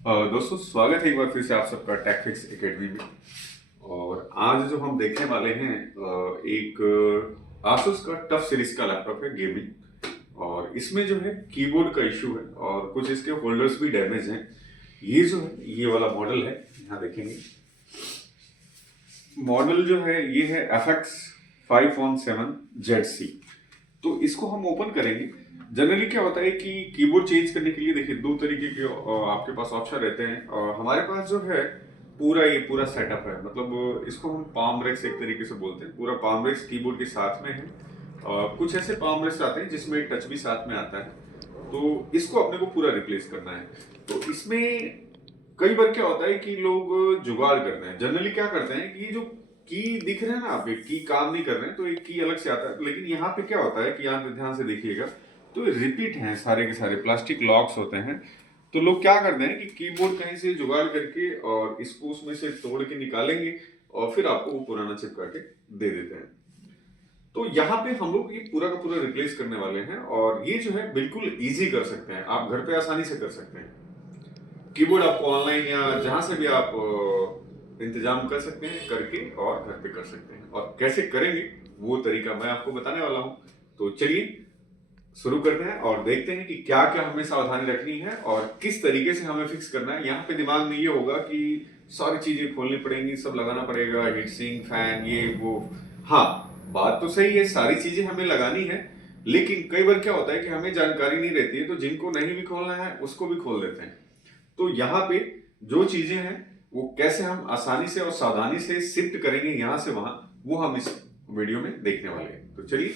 दोस्तों स्वागत है एक बार फिर से आप सबका टेकफिक्स एकेडमी में। और आज जो हम देखने वाले हैं एक आसूस का टफ सीरीज का लैपटॉप है गेमिंग। और इसमें जो है कीबोर्ड का इशू है और कुछ इसके होल्डर्स भी डैमेज हैं। ये जो है ये वाला मॉडल है, यहाँ देखेंगे। मॉडल जो है ये है FX517ZC। तो इसको हम ओपन करेंगे। जनरली क्या होता है कि कीबोर्ड चेंज करने के लिए देखिए दो तरीके के आपके पास ऑप्शन रहते हैं। और हमारे पास जो है ये पूरा सेटअप है, मतलब इसको हम पाम रेक्स एक तरीके से बोलते हैं। पूरा पाम रेक्स कीबोर्ड के साथ में है। कुछ ऐसे पाम रेक्स आते हैं जिसमें टच भी साथ में आता है, तो इसको अपने को पूरा रिप्लेस करना है। तो इसमें कई बार क्या होता है कि लोग जुगाड़ करते हैं। जनरली क्या करते हैं कि ये जो की दिख रहे हैं ना, आप एक की काम नहीं कर रहे हैं तो एक की अलग से आता है। लेकिन यहाँ पे क्या होता है कि यहाँ पे ध्यान से देखिएगा तो रिपीट हैं, सारे के सारे प्लास्टिक लॉक्स होते हैं। तो लोग क्या करते हैं कि कीबोर्ड कहीं से जुगाड़ करके और इसको उसमें से तोड़ के निकालेंगे और फिर आपको वो पुराना चिपका के दे देते हैं। तो यहाँ पे हम लोग ये पूरा का पूरा रिप्लेस करने वाले हैं और ये जो है बिल्कुल इजी कर सकते हैं, आप घर पे आसानी से कर सकते हैं। कीबोर्ड आपको ऑनलाइन या जहां से भी आप इंतजाम कर सकते हैं करके और घर पे कर सकते हैं। और कैसे करेंगे वो तरीका मैं आपको बताने वाला हूं। तो चलिए शुरू करते हैं और देखते हैं कि क्या क्या हमें सावधानी रखनी है और किस तरीके से हमें फिक्स करना है। यहाँ पे दिमाग में ये होगा कि सारी चीजें खोलनी पड़ेंगी, सब लगाना पड़ेगा, हीट सिंक, फैन, ये वो। हाँ, बात तो सही है, सारी चीजें हमें लगानी है। लेकिन कई बार क्या होता है कि हमें जानकारी नहीं रहती है, तो जिनको नहीं भी खोलना है उसको भी खोल देते हैं। तो यहाँ पे जो चीजें हैं वो कैसे हम आसानी से और सावधानी से शिफ्ट करेंगे यहाँ से वहां, वो हम इस वीडियो में देखने वाले हैं। तो चलिए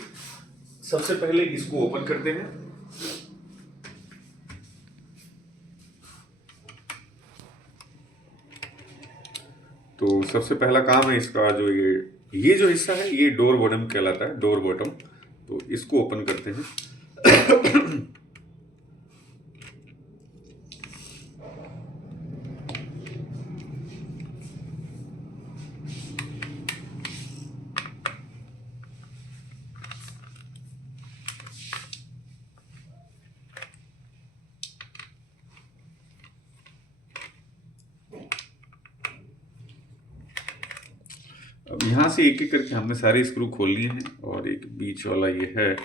सबसे पहले इसको ओपन करते हैं। तो सबसे पहला काम है इसका, जो ये जो हिस्सा है ये डोर बॉटम कहलाता है, डोर बॉटम। तो इसको ओपन करते हैं। अब यहाँ से एक एक करके हमने सारे स्क्रू खोल लिए हैं और एक बीच वाला ये है।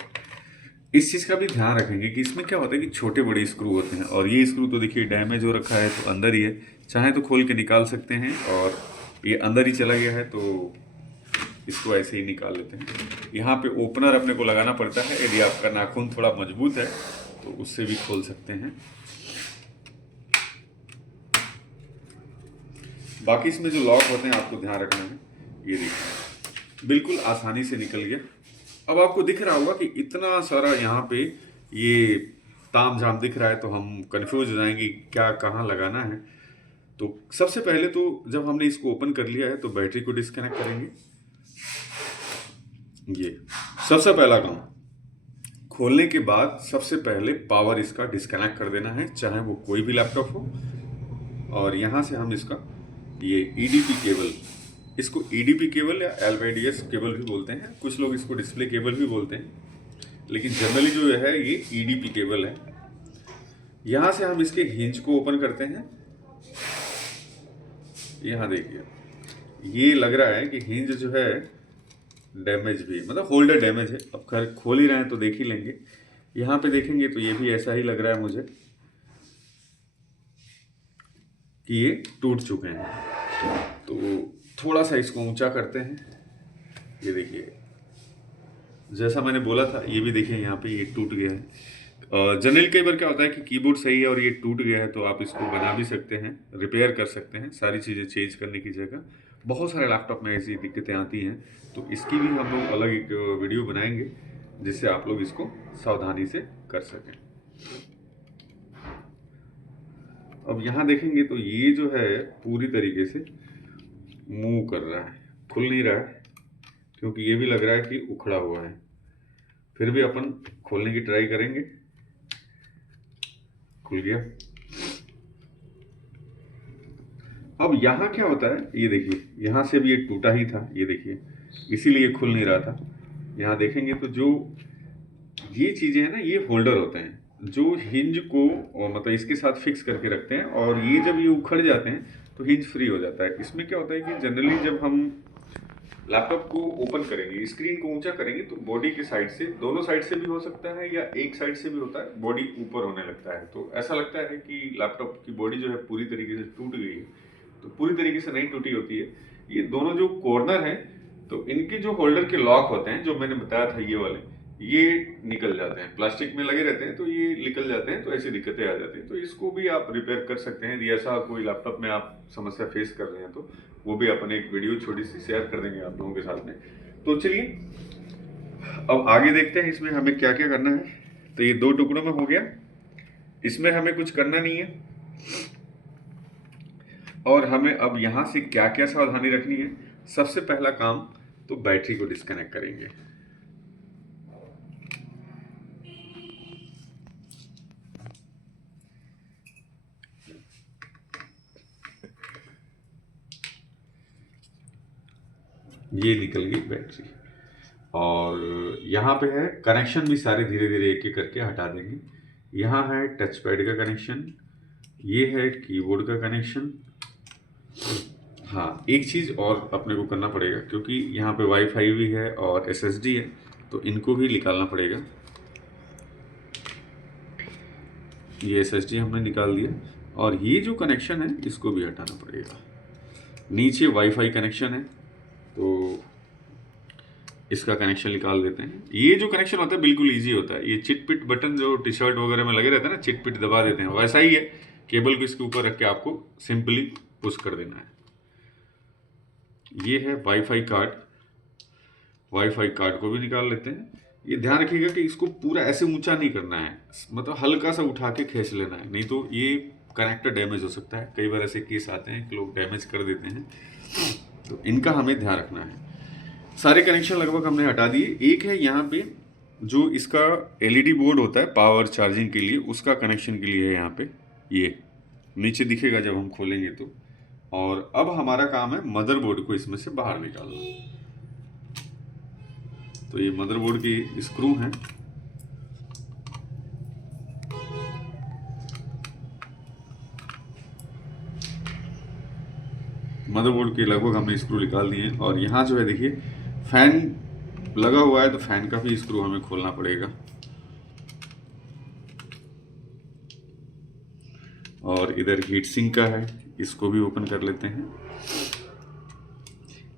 इस चीज़ का भी ध्यान रखेंगे कि इसमें क्या होता है कि छोटे बड़े स्क्रू होते हैं और ये स्क्रू तो देखिए डैमेज हो रखा है तो अंदर ही है, चाहे तो खोल के निकाल सकते हैं। और ये अंदर ही चला गया है तो इसको ऐसे ही निकाल लेते हैं। यहाँ पे ओपनर अपने को लगाना पड़ता है, यदि आपका नाखून थोड़ा मजबूत है तो उससे भी खोल सकते हैं। बाकी इसमें जो लॉक होते हैं आपको ध्यान रखना है। ये देखिए बिल्कुल आसानी से निकल गया। अब आपको दिख रहा होगा कि इतना सारा यहाँ पे ये ताम झाम दिख रहा है, तो हम कंफ्यूज हो जाएंगे क्या कहाँ लगाना है। तो सबसे पहले तो जब हमने इसको ओपन कर लिया है तो बैटरी को डिस्कनेक्ट करेंगे। ये सबसे पहला काम। खोलने के बाद सबसे पहले पावर इसका डिस्कनेक्ट कर देना है, चाहे वो कोई भी लैपटॉप हो। और यहाँ से हम इसका ये ईडीपी केबल, इसको ईडीपी केबल या एलवीडीएस केबल भी बोलते हैं, कुछ लोग इसको डिस्प्ले केबल भी बोलते हैं, लेकिन जनरली जो है ये ईडीपी केबल है। यहाँ से हम इसके हिंज को ओपन करते हैं। यहाँ देखिए ये लग रहा है कि हिंज जो है डैमेज भी, मतलब होल्डर डैमेज है। अब खैर खोल ही रहे हैं तो देख ही लेंगे। यहाँ पे देखेंगे तो ये भी ऐसा ही लग रहा है मुझे कि ये टूट चुके हैं। तो थोड़ा सा इसको ऊंचा करते हैं। ये देखिए जैसा मैंने बोला था, ये भी देखिए यहाँ पे ये टूट गया है। जनरली कई बार क्या होता है कि कीबोर्ड सही है और ये टूट गया है तो आप इसको बना भी सकते हैं, रिपेयर कर सकते हैं, सारी चीज़ें चेंज करने की जगह। बहुत सारे लैपटॉप में ऐसी दिक्कतें आती हैं, तो इसकी भी हम लोग अलग एक वीडियो बनाएंगे जिससे आप लोग इसको सावधानी से कर सकें। अब यहाँ देखेंगे तो ये जो है पूरी तरीके से मूव कर रहा है, खुल नहीं रहा है, क्योंकि ये भी लग रहा है कि उखड़ा हुआ है। फिर भी अपन खोलने की ट्राई करेंगे। खुल गया। अब यहाँ क्या होता है, ये देखिए यहाँ से भी ये टूटा ही था, ये देखिए इसीलिए खुल नहीं रहा था। यहाँ देखेंगे तो जो ये चीज़ें हैं ना, ये होल्डर होते हैं। जो हिंज को मतलब इसके साथ फिक्स करके रखते हैं, और ये जब ये उखड़ जाते हैं तो हिंज फ्री हो जाता है। इसमें क्या होता है कि जनरली जब हम लैपटॉप को ओपन करेंगे, स्क्रीन को ऊंचा करेंगे, तो बॉडी के साइड से, दोनों साइड से भी हो सकता है या एक साइड से भी होता है, बॉडी ऊपर होने लगता है। तो ऐसा लगता है कि लैपटॉप की बॉडी जो है पूरी तरीके से टूट गई है, तो पूरी तरीके से नहीं टूटी होती है। ये दोनों जो कॉर्नर हैं, तो इनके जो होल्डर के लॉक होते हैं, जो मैंने बताया था ये वाले, ये निकल जाते हैं, प्लास्टिक में लगे रहते हैं, तो ये निकल जाते हैं, तो ऐसी दिक्कतें आ जाती हैं। तो इसको भी आप रिपेयर कर सकते हैं, यदि ऐसा कोई लैपटॉप में आप समस्या फेस कर रहे हैं तो वो भी अपन एक वीडियो छोटी सी शेयर कर देंगे आप लोगों के साथ में। तो चलिए अब आगे देखते हैं इसमें हमें क्या क्या करना है। तो ये दो टुकड़ों में हो गया, इसमें हमें कुछ करना नहीं है। और हमें अब यहाँ से क्या क्या सावधानी रखनी है। सबसे पहला काम तो बैटरी को डिस्कनेक्ट करेंगे। ये निकल गई बैटरी, और यहाँ पे है कनेक्शन भी सारे धीरे धीरे एक एक करके हटा देंगे। यहाँ है टच पैड का कनेक्शन, ये है कीबोर्ड का कनेक्शन। हाँ, एक चीज़ और अपने को करना पड़ेगा, क्योंकि यहाँ पे वाईफाई भी है और एसएसडी है, तो इनको भी निकालना पड़ेगा। ये एसएसडी हमने निकाल दिया, और ये जो कनेक्शन है इसको भी हटाना पड़ेगा। नीचे वाईफाई कनेक्शन है, तो इसका कनेक्शन निकाल देते हैं। ये जो कनेक्शन होता है बिल्कुल इजी होता है। ये चिटपिट बटन जो टी शर्ट वगैरह में लगे रहते हैं ना, चिटपिट दबा देते हैं, वैसा ही है। केबल को इसके ऊपर रख के आपको सिंपली पुश कर देना है। ये है वाईफाई कार्ड, वाईफाई कार्ड को भी निकाल लेते हैं। ये ध्यान रखिएगा कि इसको पूरा ऐसे ऊंचा नहीं करना है, मतलब हल्का सा उठा के खींच लेना है, नहीं तो ये कनेक्टर डैमेज हो सकता है। कई बार ऐसे केस आते हैं कि लोग डैमेज कर देते हैं, तो इनका हमें ध्यान रखना है। सारे कनेक्शन लगभग हमने हटा दिए। एक है यहाँ पे जो इसका एलईडी बोर्ड होता है पावर चार्जिंग के लिए, उसका कनेक्शन के लिए है यहाँ पे, ये नीचे दिखेगा जब हम खोलेंगे तो। और अब हमारा काम है मदरबोर्ड को इसमें से बाहर निकालना। तो ये मदरबोर्ड की स्क्रू हैं, मदरबोर्ड के लगभग हमने स्क्रू निकाल दिए। और यहाँ जो है देखिए फैन लगा हुआ है, तो फैन का भी स्क्रू हमें खोलना पड़ेगा। और इधर हीट सिंक का है, इसको भी ओपन कर लेते हैं।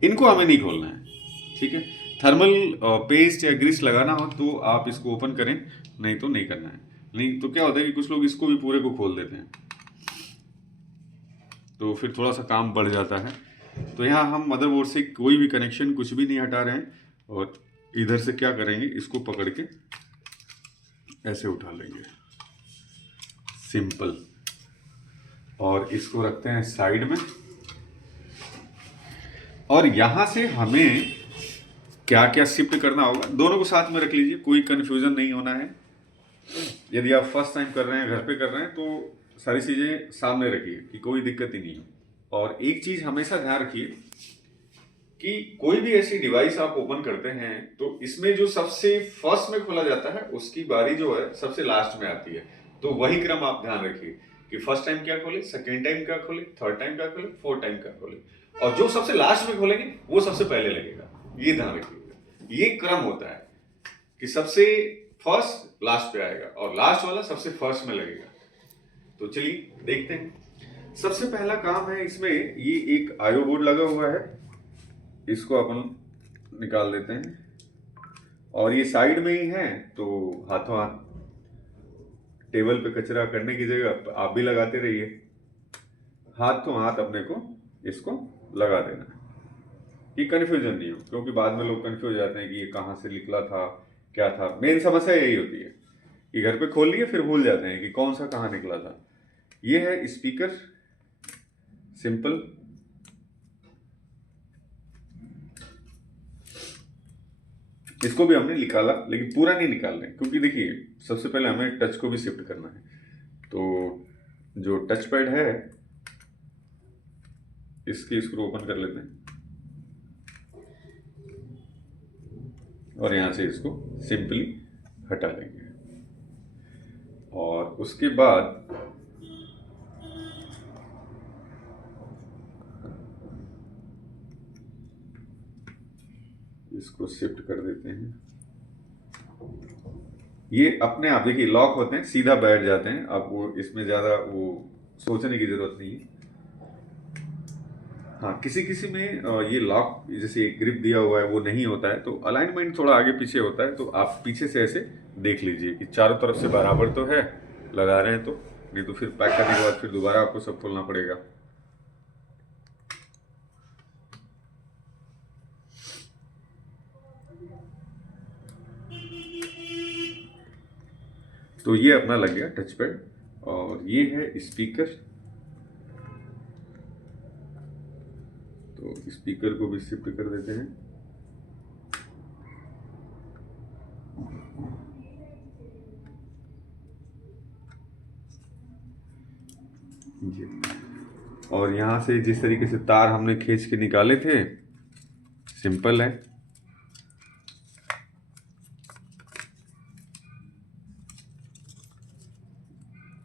इनको हमें नहीं खोलना है, ठीक है। थर्मल पेस्ट या ग्रीस लगाना हो तो आप इसको ओपन करें, नहीं तो नहीं करना है। नहीं तो क्या होता है कि कुछ लोग इसको भी पूरे को खोल देते हैं, तो फिर थोड़ा सा काम बढ़ जाता है। तो यहाँ हम मदरबोर्ड से कोई भी कनेक्शन कुछ भी नहीं हटा रहे हैं, और इधर से क्या करेंगे, इसको पकड़ के ऐसे उठा लेंगे, सिंपल। और इसको रखते हैं साइड में। और यहाँ से हमें क्या क्या शिफ्ट करना होगा, दोनों को साथ में रख लीजिए, कोई कंफ्यूजन नहीं होना है। यदि आप फर्स्ट टाइम कर रहे हैं, घर पे कर रहे हैं, तो सारी चीज़ें सामने रखिए कि कोई दिक्कत ही नहीं हो। और एक चीज़ हमेशा ध्यान रखिए कि कोई भी ऐसी डिवाइस आप ओपन करते हैं, तो इसमें जो सबसे फर्स्ट में खोला जाता है उसकी बारी जो है सबसे लास्ट में आती है। तो वही क्रम आप ध्यान रखिए कि फर्स्ट टाइम क्या खोले, सेकेंड टाइम क्या खोले, थर्ड टाइम क्या खोले, फोर्थ टाइम क्या खोले, और जो सबसे लास्ट में खोलेंगे वो सबसे पहले लगेगा। ये ध्यान रखिएगा, ये क्रम होता है कि सबसे फर्स्ट लास्ट पे आएगा और लास्ट वाला सबसे फर्स्ट में लगेगा। तो चलिए देखते हैं। सबसे पहला काम है इसमें, ये एक आईओ बोर्ड लगा हुआ है, इसको अपन निकाल देते हैं। और ये साइड में ही है, तो हाथों हाथ टेबल पे कचरा करने की जगह आप भी लगाते रहिए, हाथों हाथ अपने को इसको लगा देना है कि कन्फ्यूजन नहीं हो। क्योंकि बाद में लोग कन्फ्यूज जाते हैं कि ये कहाँ से निकला था, क्या था। मेन समस्या यही होती है कि घर पे खोल लिए फिर भूल जाते हैं कि कौन सा कहाँ निकला था। ये है स्पीकर, सिंपल। इसको भी हमने निकाला, लेकिन पूरा नहीं निकाल रहे, क्योंकि देखिए सबसे पहले हमें टच को भी शिफ्ट करना है। तो जो टच पैड है इसकी स्क्रू ओपन कर लेते हैं, और यहाँ से इसको सिंपली हटा लेंगे। और उसके बाद इसको शिफ्ट कर देते हैं। ये अपने आप देखिए लॉक होते हैं, सीधा बैठ जाते हैं। अब वो इसमें ज़्यादा वो सोचने की ज़रूरत नहीं है। हाँ, किसी किसी में ये लॉक जैसे ग्रिप दिया हुआ है वो नहीं होता है, तो अलाइनमेंट थोड़ा आगे पीछे होता है। तो आप पीछे से ऐसे देख लीजिए कि चारों तरफ से बराबर तो है, लगा रहे हैं तो, नहीं तो फिर पैक करने के बाद फिर दोबारा आपको सब खोलना पड़ेगा। तो ये अपना लग गया टच पैड, और ये है स्पीकर। तो स्पीकर को भी शिफ्ट कर देते हैं। जी, और यहाँ से जिस तरीके से तार हमने खींच के निकाले थे, सिंपल है।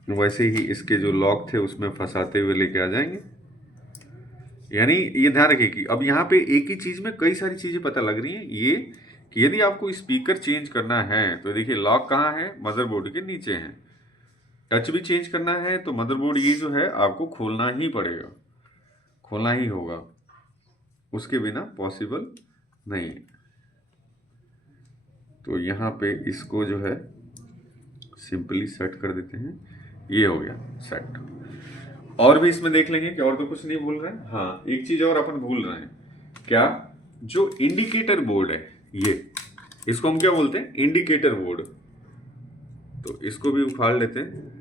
वैसे ही इसके जो लॉक थे उसमें फंसाते हुए लेके आ जाएंगे। यानी ये ध्यान रखिए कि अब यहाँ पे एक ही चीज़ में कई सारी चीज़ें पता लग रही हैं। ये कि यदि आपको स्पीकर चेंज करना है तो देखिए लॉक कहाँ है, मदरबोर्ड के नीचे है। टच भी चेंज करना है तो मदरबोर्ड ये जो है आपको खोलना ही पड़ेगा, खोलना ही होगा, उसके बिना पॉसिबल नहीं है। तो यहाँ पे इसको जो है सिंपली सेट कर देते हैं। ये हो गया सेट। और भी इसमें देख लेंगे कि और तो कुछ नहीं भूल रहे हैं। हाँ, एक चीज और अपन भूल रहे हैं, क्या, जो इंडिकेटर बोर्ड है, ये इसको हम क्या बोलते हैं, इंडिकेटर बोर्ड। तो इसको भी उखाड़ लेते हैं।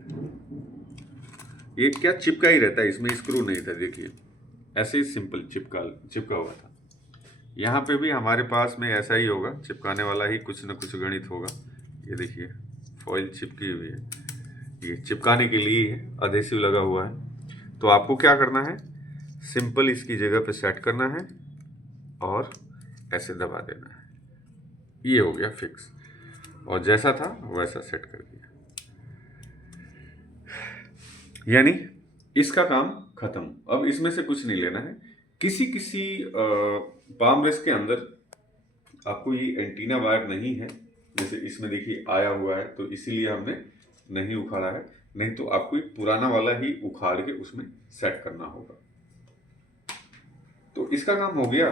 ये क्या चिपका ही रहता है, इसमें स्क्रू नहीं था, देखिए ऐसे ही सिंपल चिपका हुआ था। यहाँ पे भी हमारे पास में ऐसा ही होगा, चिपकाने वाला ही कुछ न कुछ गणित होगा। ये देखिए फॉइल चिपकी हुई है, ये चिपकाने के लिए अधेसिव लगा हुआ है। तो आपको क्या करना है, सिंपल इसकी जगह पे सेट करना है और ऐसे दबा देना है। ये हो गया फिक्स, और जैसा था वैसा सेट कर दिया। यानी इसका काम खत्म। अब इसमें से कुछ नहीं लेना है। किसी किसी पाम रेस्ट के अंदर आपको ये एंटीना वायर नहीं है, जैसे इसमें देखिए आया हुआ है, तो इसीलिए हमने नहीं उखाड़ा है। नहीं तो आपको एक पुराना वाला ही उखाड़ के उसमें सेट करना होगा। तो इसका काम हो गया,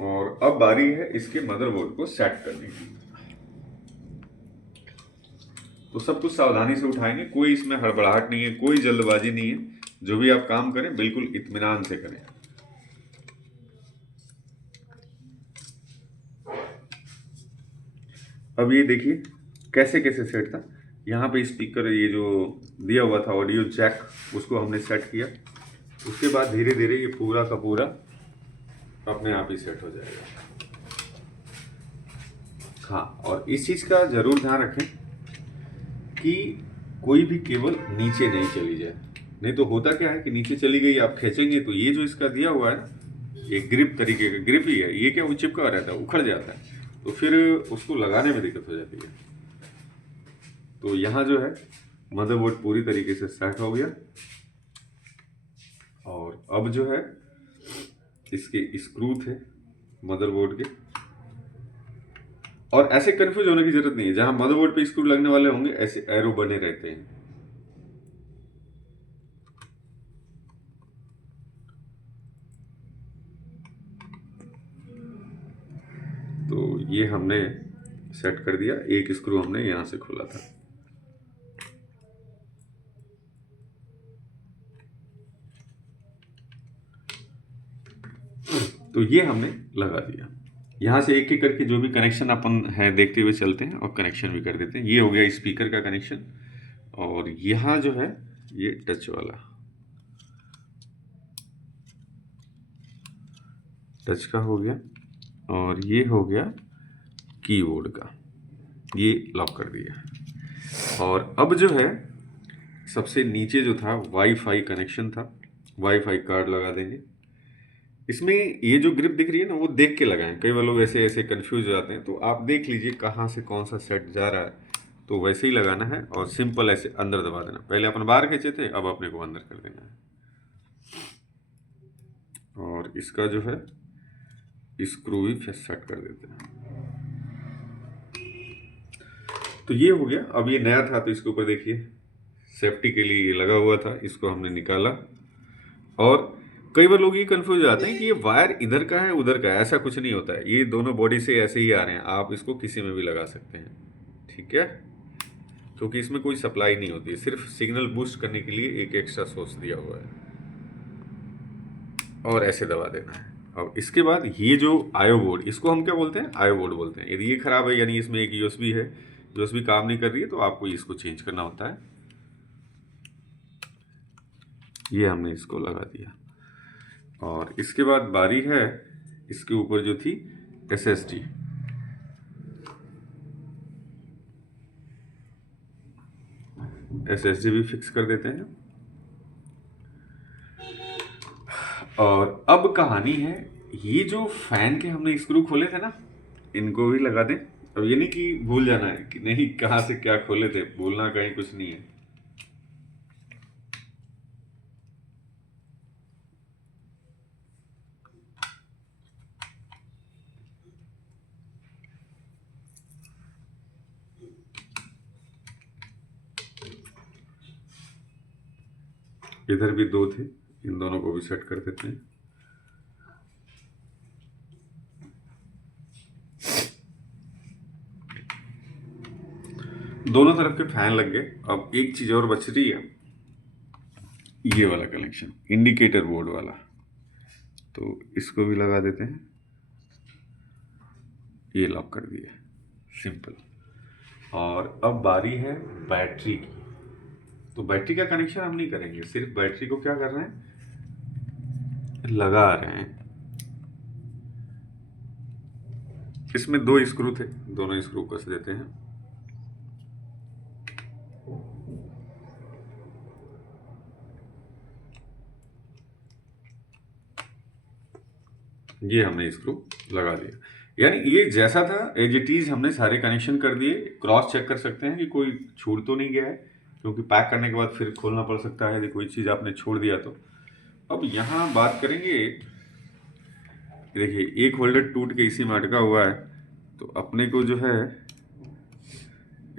और अब बारी है इसके मदरबोर्ड को सेट करने की। तो सब कुछ सावधानी से उठाएंगे, कोई इसमें हड़बड़ाहट नहीं है, कोई जल्दबाजी नहीं है। जो भी आप काम करें बिल्कुल इत्मीनान से करें। अब ये देखिए कैसे कैसे सेट था। यहाँ पे स्पीकर ये जो दिया हुआ था ऑडियो जैक, उसको हमने सेट किया। उसके बाद धीरे धीरे ये पूरा का पूरा अपने आप ही सेट हो जाएगा। हाँ, और इस चीज़ का ज़रूर ध्यान रखें कि कोई भी केबल नीचे नहीं चली जाए। नहीं तो होता क्या है कि नीचे चली गई, आप खींचेंगे तो ये जो इसका दिया हुआ है ना, ये ग्रिप तरीके का ग्रिप ही है, ये क्या वो चिपका रहता है, उखड़ जाता है, तो फिर उसको लगाने में दिक्कत हो जाती है। तो यहाँ जो है मदरबोर्ड पूरी तरीके से सेट हो गया, और अब जो है इसके स्क्रू थे मदरबोर्ड के। और ऐसे कंफ्यूज होने की जरूरत नहीं है, जहां मदरबोर्ड पे स्क्रू लगने वाले होंगे ऐसे एरो बने रहते हैं। तो ये हमने सेट कर दिया, एक स्क्रू हमने यहां से खोला था। तो ये हमने लगा दिया। यहाँ से एक एक करके जो भी कनेक्शन अपन है देखते हुए चलते हैं और कनेक्शन भी कर देते हैं। ये हो गया स्पीकर का कनेक्शन, और यहाँ जो है ये टच वाला, टच का हो गया, और ये हो गया कीबोर्ड का, ये लॉक कर दिया। और अब जो है सबसे नीचे जो था वाईफाई कनेक्शन था, वाईफाई कार्ड लगा देंगे। इसमें ये जो ग्रिप दिख रही है ना, वो देख के लगाएं। कई बार लोग ऐसे ऐसे कंफ्यूज हो जाते हैं, तो आप देख लीजिए कहाँ से कौन सा सेट जा रहा है, तो वैसे ही लगाना है और सिंपल ऐसे अंदर दबा देना। पहले अपन बाहर खींचे थे, अब अपने को अंदर कर देना है। और इसका जो है स्क्रू भी फिर सेट कर देते हैं। तो ये हो गया। अब ये नया था तो इसके ऊपर देखिए सेफ्टी के लिए ये लगा हुआ था, इसको हमने निकाला। और कई बार लोग ये कंफ्यूज हो जाते हैं कि ये वायर इधर का है उधर का है, ऐसा कुछ नहीं होता है। ये दोनों बॉडी से ऐसे ही आ रहे हैं, आप इसको किसी में भी लगा सकते हैं, ठीक है, क्योंकि इसमें कोई सप्लाई नहीं होती है, सिर्फ सिग्नल बूस्ट करने के लिए एक एक्स्ट्रा सोर्स दिया हुआ है। और ऐसे दबा देना है। अब इसके बाद ये जो आयो बोर्ड, इसको हम क्या बोलते हैं, आयो बोर्ड बोलते हैं। यदि ये खराब है, यानी इसमें एक यूएसबी है, यूएसबी काम नहीं कर रही है, तो आपको इसको चेंज करना होता है। ये हमने इसको लगा दिया। और इसके बाद बारी है इसके ऊपर जो थी एसएसडी। एसएसडी भी फिक्स कर देते हैं। और अब कहानी है, ये जो फैन के हमने स्क्रू खोले थे ना, इनको भी लगा दें। अब ये नहीं कि भूल जाना है कि नहीं कहाँ से क्या खोले थे, भूलना कहीं कुछ नहीं है। इधर भी दो थे, इन दोनों को भी सेट कर देते हैं। दोनों तरफ के फैन लग गए। अब एक चीज और बच रही है, ये वाला कनेक्शन, इंडिकेटर बोर्ड वाला, तो इसको भी लगा देते हैं। ये लॉक कर दिया, सिंपल। और अब बारी है बैटरी की। तो बैटरी का कनेक्शन हम नहीं करेंगे, सिर्फ बैटरी को क्या कर रहे हैं, लगा रहे हैं। इसमें दो स्क्रू थे, दोनों स्क्रू कस देते हैं। ये हमने स्क्रू लगा दिया, यानी ये जैसा था एज इट इज हमने सारे कनेक्शन कर दिए। क्रॉस चेक कर सकते हैं कि कोई छूट तो नहीं गया है, क्योंकि पैक करने के बाद फिर खोलना पड़ सकता है यदि कोई चीज़ आपने छोड़ दिया तो। अब यहाँ बात करेंगे, देखिए एक होल्डर टूट के इसी में अटका हुआ है, तो अपने को जो है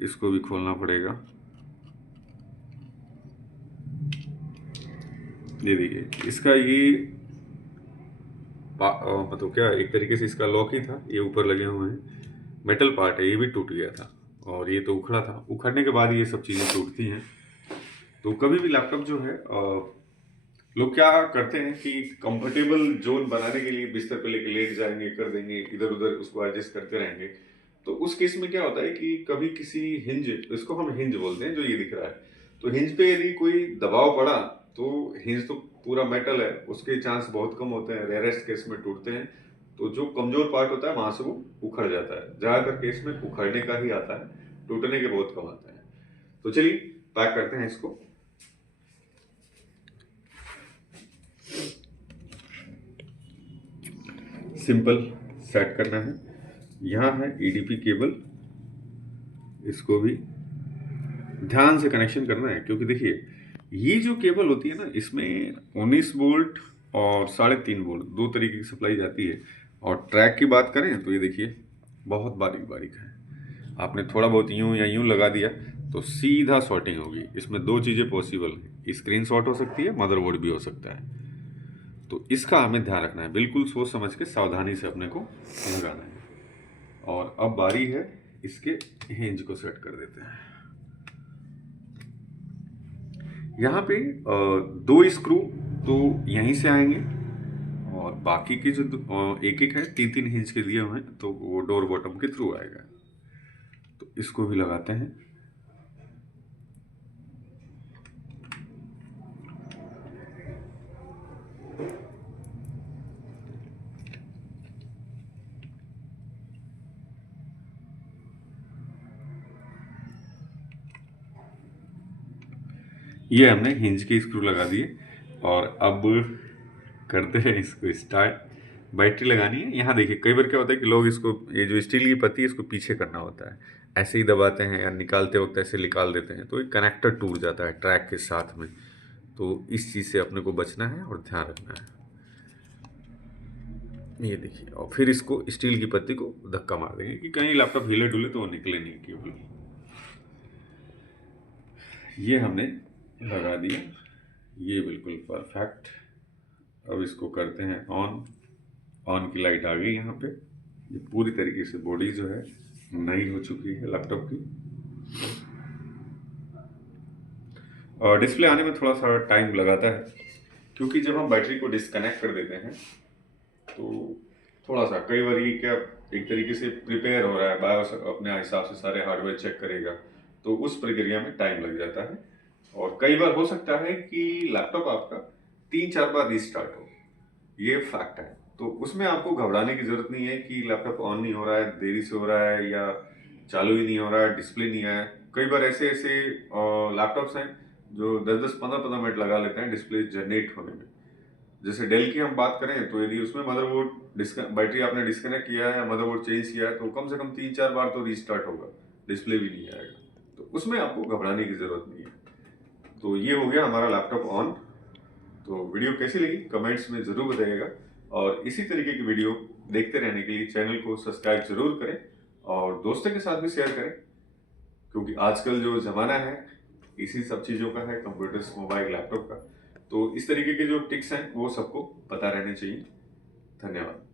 इसको भी खोलना पड़ेगा। ये देखिए इसका ये मतलब क्या एक तरीके से इसका लॉक ही था, ये ऊपर लगे हुए हैं। मेटल पार्ट है, ये भी टूट गया था और ये तो उखड़ा था। उखड़ने के बाद ये सब चीज़ें टूटती हैं। तो कभी भी लैपटॉप जो है लोग क्या करते हैं कि कंफर्टेबल जोन बनाने के लिए बिस्तर पे लेके लेट जाएंगे, कर देंगे, इधर उधर उसको एडजस्ट करते रहेंगे। तो उस केस में क्या होता है कि कभी किसी हिंज, इसको हम हिंज बोलते हैं जो ये दिख रहा है, तो हिंज पे यदि कोई दबाव पड़ा तो हिंज तो पूरा मेटल है, उसके चांस बहुत कम होते हैं, रेयरेस्ट केस में टूटते हैं। तो जो कमजोर पार्ट होता है वहां से वो उखड़ जाता है। ज्यादातर केस में उखड़ने का ही आता है, टूटने के बहुत कम आता है। तो चलिए पैक करते हैं इसको। सिंपल सेट करना है। यहाँ है ईडीपी केबल, इसको भी ध्यान से कनेक्शन करना है, क्योंकि देखिए ये जो केबल होती है ना, इसमें 19 वोल्ट और 3.5 वोल्ट दो तरीके की सप्लाई जाती है। और ट्रैक की बात करें तो ये देखिए बहुत बारीक बारीक है। आपने थोड़ा बहुत यूं या यूं लगा दिया तो सीधा शॉर्टिंग होगी। इसमें दो चीज़ें पॉसिबल हैं, स्क्रीन शॉट हो सकती है, मदरबोर्ड भी हो सकता है। तो इसका हमें ध्यान रखना है, बिल्कुल सोच समझ के सावधानी से अपने को लगाना है। और अब बारी है इसके हिंज को सेट कर देते हैं। यहाँ पे दो स्क्रू तो यहीं से आएंगे और बाकी के जो एक एक है 3-3 हिंज के दिए हुए हैं, तो वो डोर बॉटम के थ्रू आएगा। तो इसको भी लगाते हैं। ये हमने हिंज के स्क्रू लगा दिए और अब करते हैं इसको स्टार्ट। बैटरी लगानी है। यहाँ देखिए कई बार क्या होता है कि लोग इसको, ये जो स्टील की पत्ती है इसको पीछे करना होता है, ऐसे ही दबाते हैं या निकालते वक्त ऐसे निकाल देते हैं तो एक कनेक्टर टूट जाता है ट्रैक के साथ में। तो इस चीज़ से अपने को बचना है और ध्यान रखना है। ये देखिए, और फिर इसको स्टील की पत्ती को धक्का मार देंगे कि कहीं लैपटॉप हिले डुले तो वो निकले नहीं केबल। ये हमने लगा दिया, ये बिल्कुल परफेक्ट। अब इसको करते हैं ऑन। ऑन की लाइट आ गई यहाँ पे। ये पूरी तरीके से बॉडी जो है नई हो चुकी है लैपटॉप की। और डिस्प्ले आने में थोड़ा सा टाइम लगाता है क्योंकि जब हम बैटरी को डिस्कनेक्ट कर देते हैं तो थोड़ा सा कई बार ये क्या एक तरीके से प्रिपेयर हो रहा है, बायोस अपने हिसाब से सारे हार्डवेयर चेक करेगा, तो उस प्रक्रिया में टाइम लग जाता है। और कई बार हो सकता है कि लैपटॉप आपका 3-4 बार रीस्टार्ट हो, ये फैक्ट है। तो उसमें आपको घबराने की जरूरत नहीं है कि लैपटॉप ऑन नहीं हो रहा है, देरी से हो रहा है, या चालू ही नहीं हो रहा है, डिस्प्ले नहीं आया। कई बार ऐसे ऐसे लैपटॉप्स हैं जो 10-10, 15-15 मिनट लगा लेते हैं डिस्प्ले जनरेट होने में। जैसे डेल की हम बात करें तो यदि उसमें मदरबोर्ड बैटरी आपने डिस्कनेक्ट किया है, मदरबोर्ड चेंज किया है, तो कम से कम 3-4 बार तो रीस्टार्ट होगा, डिस्प्ले भी नहीं आएगा। तो उसमें आपको घबराने की जरूरत नहीं है। तो ये हो गया हमारा लैपटॉप ऑन। तो वीडियो कैसी लगी कमेंट्स में ज़रूर बताइएगा, और इसी तरीके की वीडियो देखते रहने के लिए चैनल को सब्सक्राइब जरूर करें और दोस्तों के साथ भी शेयर करें, क्योंकि आजकल जो ज़माना है इसी सब चीज़ों का है, कंप्यूटर्स, मोबाइल, लैपटॉप का। तो इस तरीके के जो टिप्स हैं वो सबको पता रहने चाहिए। धन्यवाद।